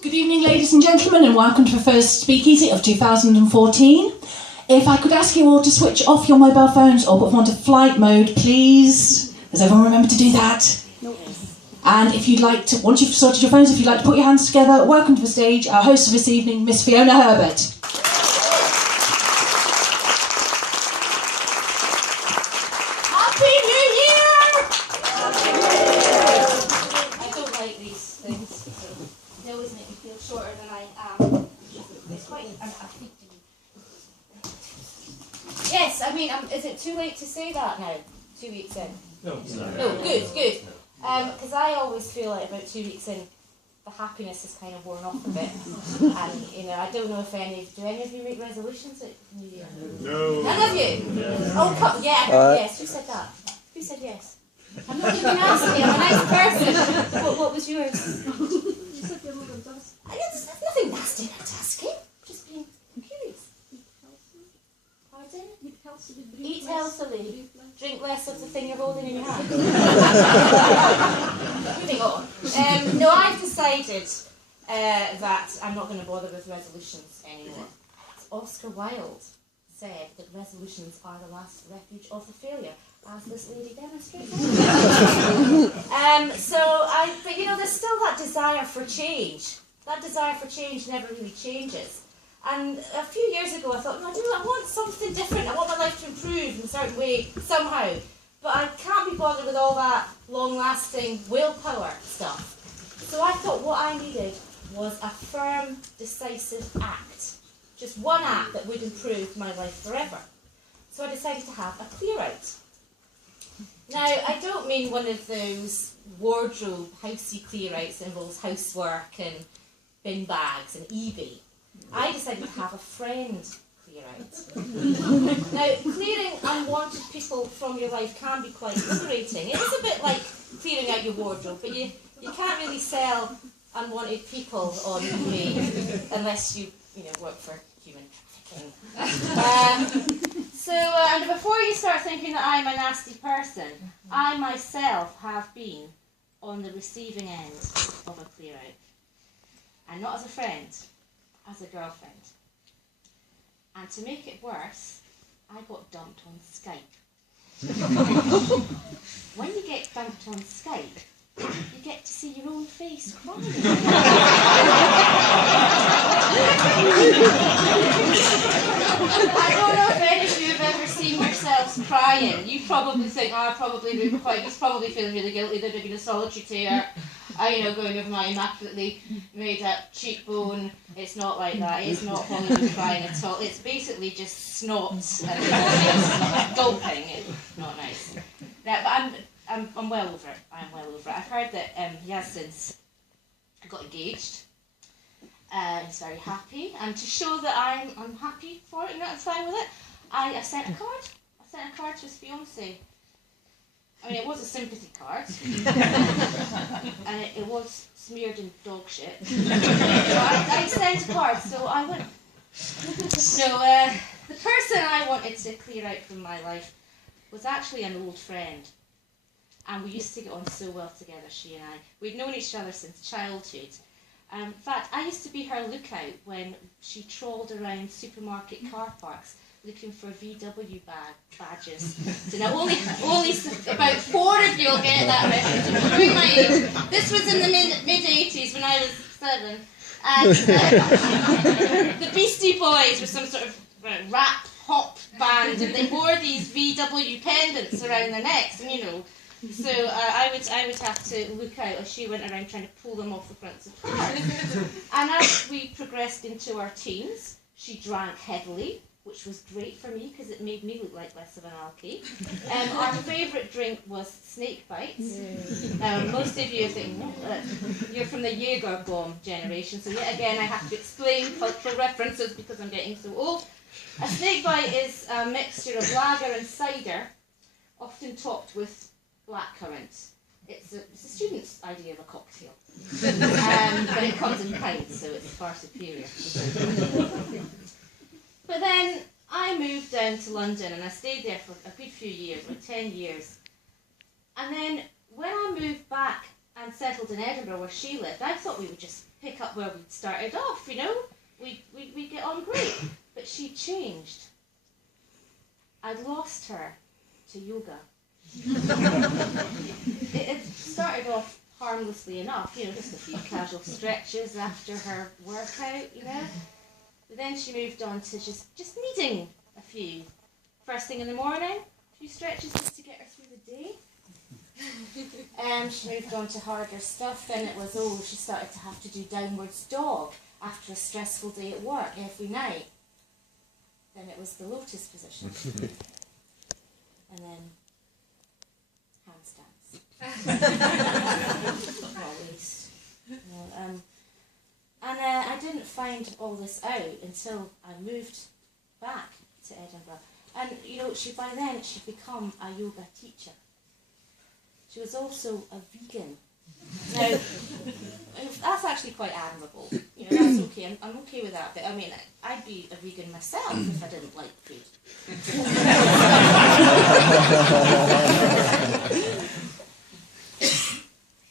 Good evening, ladies and gentlemen, and welcome to the first Speakeasy of 2014. If I could ask you all to switch off your mobile phones or put them onto flight mode, please. Does everyone remember to do that? Nope. And if you'd like to, once you've sorted your phones, if you'd like to put your hands together, welcome to the stage, our host of this evening, Miss Fiona Herbert. Happy New Year! I don't like these things. They always make me feel shorter than I am. It's quite unaffecting. Yes, I mean, is it too late to say that now? 2 weeks in? No, good. Because I always feel like about 2 weeks in, the happiness has kind of worn off a bit. And, you know, I don't know if do any of you make resolutions at New Year? No. None of you? Yeah. Oh, come, yeah, yes. Who said that? Who said yes? I'm not even asking, I'm a nice person. What was yours? You said you're not going to ask. There's nothing nasty about asking. Just being curious. Pardon? Eat healthily. Drink less of the thing you're holding in your hand. Moving on. No, I've decided that I'm not going to bother with resolutions anymore. Oscar Wilde said that resolutions are the last refuge of the failure, as this lady demonstrated. But you know, there's still that desire for change. That desire for change never really changes. And a few years ago I thought, no, I want something different. I want my life to improve in a certain way, somehow. But I can't be bothered with all that long-lasting willpower stuff. So I thought what I needed was a firm, decisive act. Just one act that would improve my life forever. So I decided to have a clear out. Now, I don't mean one of those wardrobe, housey clear outs that involves housework and bin bags and eBay. I decided to have a friend clear out. Now, clearing unwanted people from your life can be quite liberating. It is a bit like clearing out your wardrobe, but you can't really sell unwanted people on eBay unless you work for human trafficking. And before you start thinking that I'm a nasty person, I myself have been on the receiving end of a clear out. And not as a friend, as a girlfriend. And to make it worse, I got dumped on Skype. When you get dumped on Skype, you get to see your own face crying. I don't know if any of you have ever seen yourselves crying. You probably think, he's probably feeling really guilty, they're doing a solitary tear. Going over my immaculately made up cheekbone. It's not like that. It's not Hollywood crying at all. It's basically just snot and gulping. It's not nice. But I'm well over it. I'm well over it. I've heard that he has since got engaged. He's very happy, and to show that I'm happy for it, I'm fine with it. I sent a card. I sent a card to his fiancée. I mean, it was a sympathy card, and it was smeared in dog shit. I sent a card, so I went. So the person I wanted to clear out from my life was actually an old friend, and we used to get on so well together, she and I. We'd known each other since childhood. In fact, I used to be her lookout when she trawled around supermarket car parks looking for VW badges. So now only about 4 of you will get that reference. Showing my age. This was in the mid-80s when I was 7. And the Beastie Boys were some sort of rap pop band, and they wore these VW pendants around their necks, and so I would have to look out as she went around trying to pull them off the fronts of cars. And as we progressed into our teens, she drank heavily, which was great for me because it made me look like less of an alky. Our favourite drink was snake bites. Most of you are thinking, you're from the Jaeger bomb generation, so yet again I have to explain cultural references because I'm getting so old. A snake bite is a mixture of lager and cider, often topped with blackcurrant. It's a student's idea of a cocktail. But it comes in pints, so it's far superior. But then I moved down to London and I stayed there for a good few years, like 10 years. And And then when I moved back and settled in Edinburgh where she lived, I thought we would just pick up where we'd started off, you know? We'd get on great. But she changed. I'd lost her to yoga. It started off harmlessly enough, you know, just a few casual stretches after her workout, you know. But then she moved on to just needing a few. First thing in the morning, a few stretches just to get her through the day. She moved on to harder stuff. Then it was, she started to have to do downwards dog after a stressful day at work every night. Then it was the lotus position. And then handstands. Always. You know, and I didn't find all this out until I moved back to Edinburgh. And, you know, by then she'd become a yoga teacher. She was also a vegan. Now, that's actually quite admirable. You know, that's okay. I'm okay with that. But I mean, I'd be a vegan myself if I didn't like food.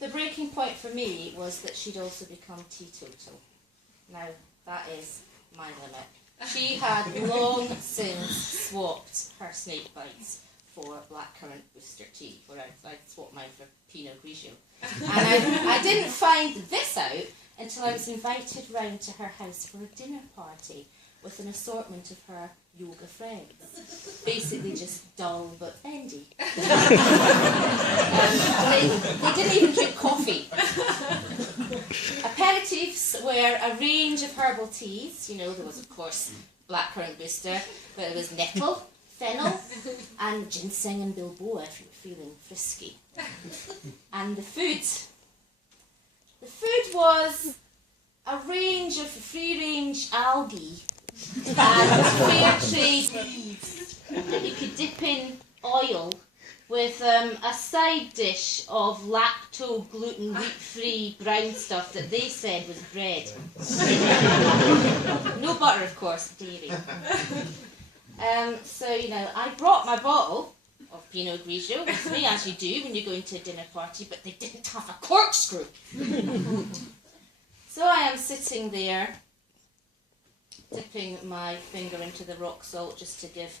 The breaking point for me was that she'd also become teetotal. Now, that is my limit. She had long since swapped her snake bites for blackcurrant booster tea, where I'd swapped mine for Pinot Grigio. And I didn't find this out until I was invited round to her house for a dinner party with an assortment of her yoga friends. Basically just dull but bendy. They didn't even drink coffee. Aperitifs were a range of herbal teas. You know, there was of course blackcurrant booster, but there was nettle, fennel, and ginseng and bilboa if you were feeling frisky. And the food was a range of free-range algae and fair trade leaves that you could dip in oil with a side dish of lacto, gluten, wheat-free brown stuff that they said was bread. No butter, of course, dairy. So, you know, I brought my bottle of Pinot Grigio with me, as you do when you go into a dinner party, but they didn't have a corkscrew. So I am sitting there, dipping my finger into the rock salt just to give,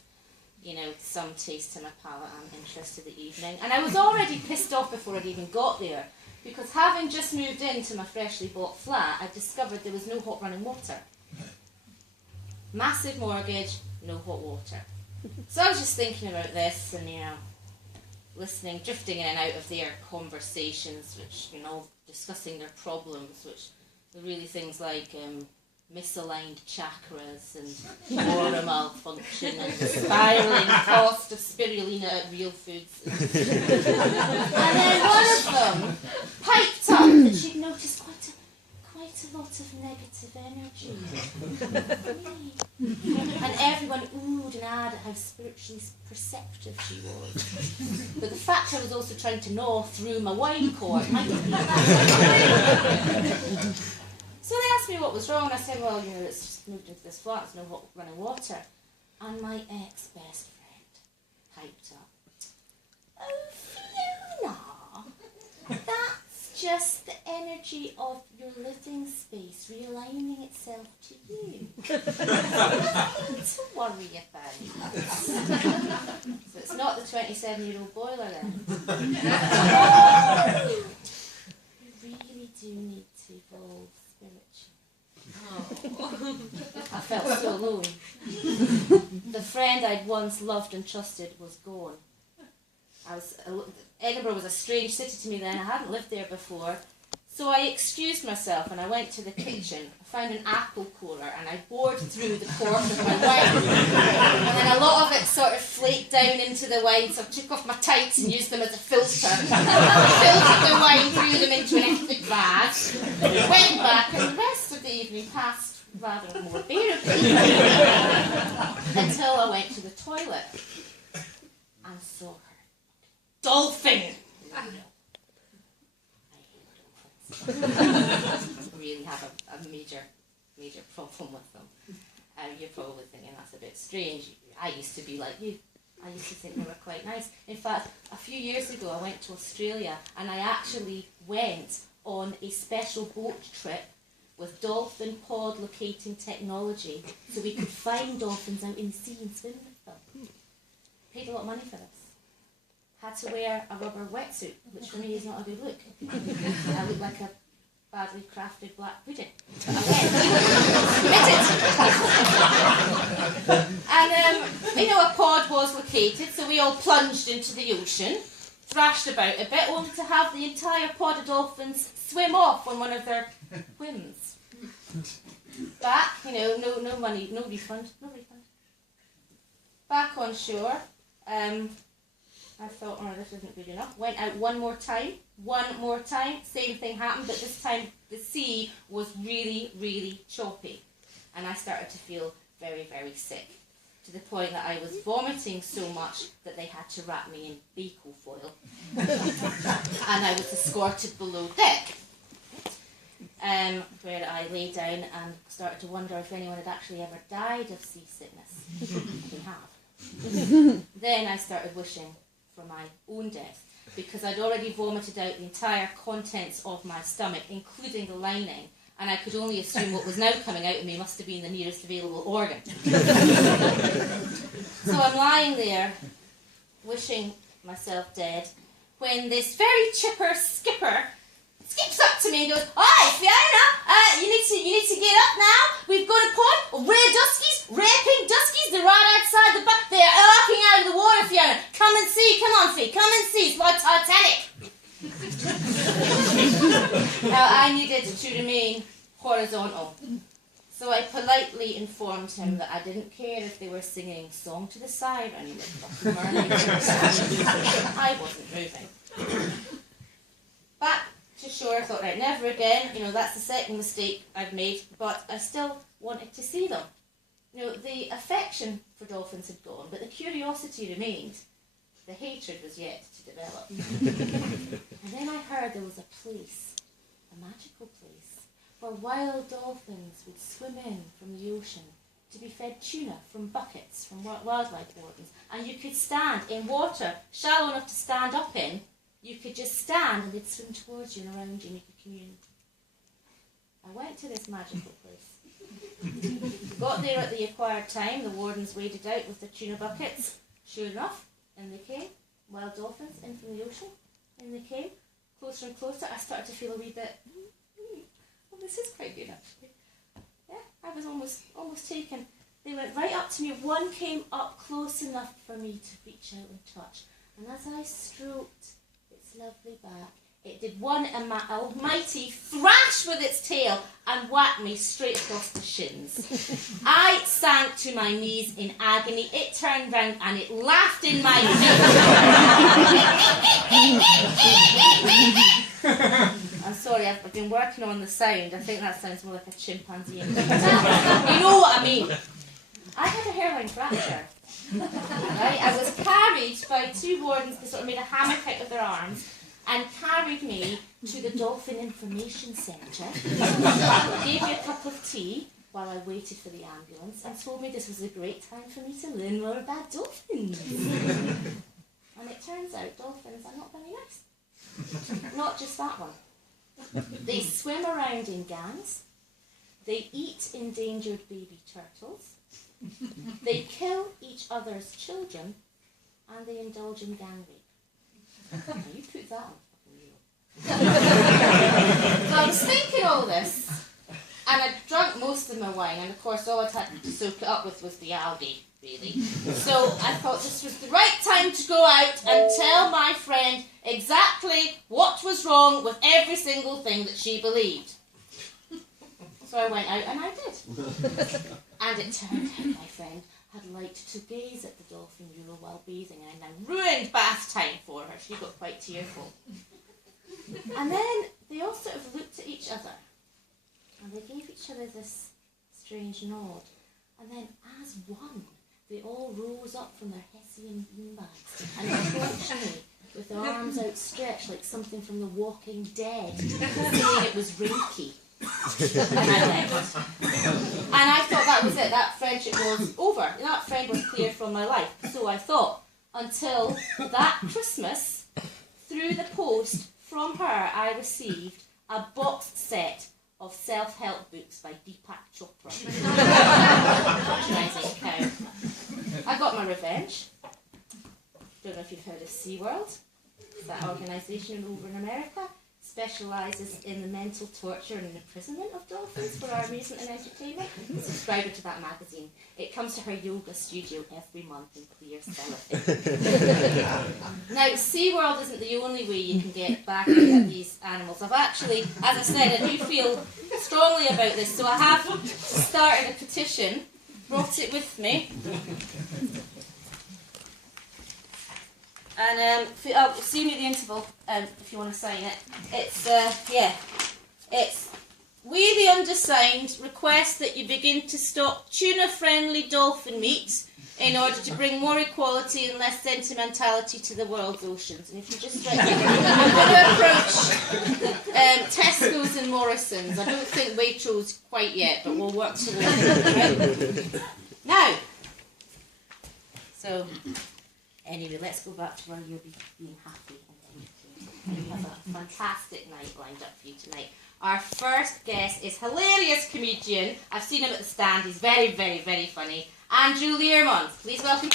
you know, some taste to my palate and interest to the evening. And I was already pissed off before I'd even got there, because having just moved into my freshly bought flat, I discovered there was no hot running water. Massive mortgage, no hot water. So I was just thinking about this and, you know, listening, drifting in and out of their conversations, which, you know, discussing their problems, which were really things like misaligned chakras and aura malfunction and the spiralling cost of spirulina at real foods. And then one of them piped up that she'd noticed quite a lot of negative energy. And everyone oohed and ahed at how spiritually perceptive she was. But the fact I was also trying to gnaw through my wine cord might have been that. So they asked me what was wrong, and I said, well, you know, it's just moved into this flat, there's no hot running water. And my ex-best friend piped up, oh, Fiona, that's just the energy of your living space realigning itself to you. Nothing to worry about. So it's not the 27-year-old boiler then. You really do need to evolve spiritually. I felt so alone. The friend I'd once loved and trusted was gone. Edinburgh was a strange city to me then. I hadn't lived there before. So I excused myself and I went to the kitchen. I found an apple corer and I bored through the cork of my wine. And then a lot of it sort of flaked down into the wine, so I took off my tights and used them as a filter. Filtered the wine, threw them into an epic bag, went back, and the rest of the evening passed rather more bearably until I went to the toilet and saw her. Dolphin! I hate dolphins. Really have a major problem with them. You're probably thinking that's a bit strange. I used to be like you. I used to think they were quite nice. In fact, few years ago I went to Australia, and I actually went on a special boat trip with dolphin pod locating technology, so we could find dolphins out in the sea and swim with them. Paid a lot of money for this. Had to wear a rubber wetsuit, which for me is not a good look. I look like a badly crafted black pudding. But I went. And, a pod was located, so we all plunged into the ocean, thrashed about a bit, only to have the entire pod of dolphins swim off on one of their whims. Back, no money, no refund. Back on shore, I thought, oh, this isn't good enough. Went out one more time, same thing happened, but this time the sea was really, really choppy. And I started to feel very, very sick, to the point that I was vomiting so much that they had to wrap me in Bako foil. And I was escorted below deck, where I lay down and started to wonder if anyone had actually ever died of seasickness. They have. Then I started wishing for my own death, because I'd already vomited out the entire contents of my stomach, including the lining, and I could only assume what was now coming out of me must have been the nearest available organ. So I'm lying there, wishing myself dead, when this very chipper skipper skips up to me and goes, "Oi, Fiona, you need to get up now. We've got a pod of rare pink duskies. They're right outside the boat. They're arcing out of the water, Fiona. Come and see. Come on, Fee. Come and see. It's like Titanic." Now, I needed to remain horizontal, so I politely informed him that I didn't care if they were singing "Song to the Siren" with fucking mermaids. I wasn't moving. Back to shore, I thought, right, never again. That's the second mistake I've made, but I still wanted to see them. The affection for dolphins had gone, but the curiosity remained. The hatred was yet to develop. And then I heard there was a place, a magical place, where wild dolphins would swim in from the ocean to be fed tuna from buckets from wildlife wardens. And you could stand in water shallow enough to stand up in. You could just stand and they'd swim towards you and around you and you could commune. I went to this magical place. Got there at the acquired time. The wardens waded out with the tuna buckets. Sure enough, in they came. Wild dolphins in from the ocean. In they came. Closer and closer. I started to feel a wee bit, well, this is quite good actually. Yeah, I was almost taken. They went right up to me. One came up close enough for me to reach out and touch. And as I stroked its lovely back, it did one almighty thrash with its tail and whacked me straight across the shins. I sank to my knees in agony. It turned round and it laughed in my face. I'm sorry, I've been working on the sound. I think that sounds more like a chimpanzee. You know what I mean. I had a hairline fracture. Right? I was carried by two wardens. They sort of made a hammock out of their arms and carried me to the Dolphin Information Centre, gave me a cup of tea while I waited for the ambulance, and told me this was a great time for me to learn more about dolphins. And it turns out dolphins are not very nice. Not just that one. They swim around in gangs, they eat endangered baby turtles, they kill each other's children, and they indulge in gang rape. Now you put that on fucking you. So I was thinking all this, and I'd drunk most of my wine, and of course all I'd had to soak it up with was the algae, really. So I thought this was the right time to go out and tell my friend exactly what was wrong with every single thing that she believed. So I went out and I did. And it turned out my friend had liked to gaze at the dolphin euro while bathing, and I ruined bath time for her. She got quite tearful. And then they all sort of looked at each other, and they gave each other this strange nod. And then, as one, they all rose up from their Hessian beanbags and approached me with their arms outstretched like something from The Walking Dead, saying it was Reiki. And I left. And I thought that was it. That friendship was over. That friend was cleared from my life. So I thought, until that Christmas, through the post from her, I received a box set of self-help books by Deepak Chopra. Patronising cow. I got my revenge. Don't know if you've heard of SeaWorld. It's that organisation over in America. Specialises in the mental torture and imprisonment of dolphins for our amusement and entertainment. I'm a subscriber to that magazine. It comes to her yoga studio every month in clear cellophane. Now, SeaWorld isn't the only way you can get back at these animals. I've actually, as I said, I do feel strongly about this, so I have started a petition, brought it with me. And see me at the interval if you want to sign it. It's we the undersigned request that you begin to stock tuna-friendly dolphin meat in order to bring more equality and less sentimentality to the world's oceans. And if you just I'm going to approach Tesco's and Morrison's. I don't think Waitrose quite yet, but we'll work towards it. Right? Now, so. Anyway, let's go back to where you'll be being happy and entertained. We have a fantastic night lined up for you tonight. Our first guest is hilarious comedian. I've seen him at the stand. He's very, very, very funny. Andrew Learmonth. Please welcome.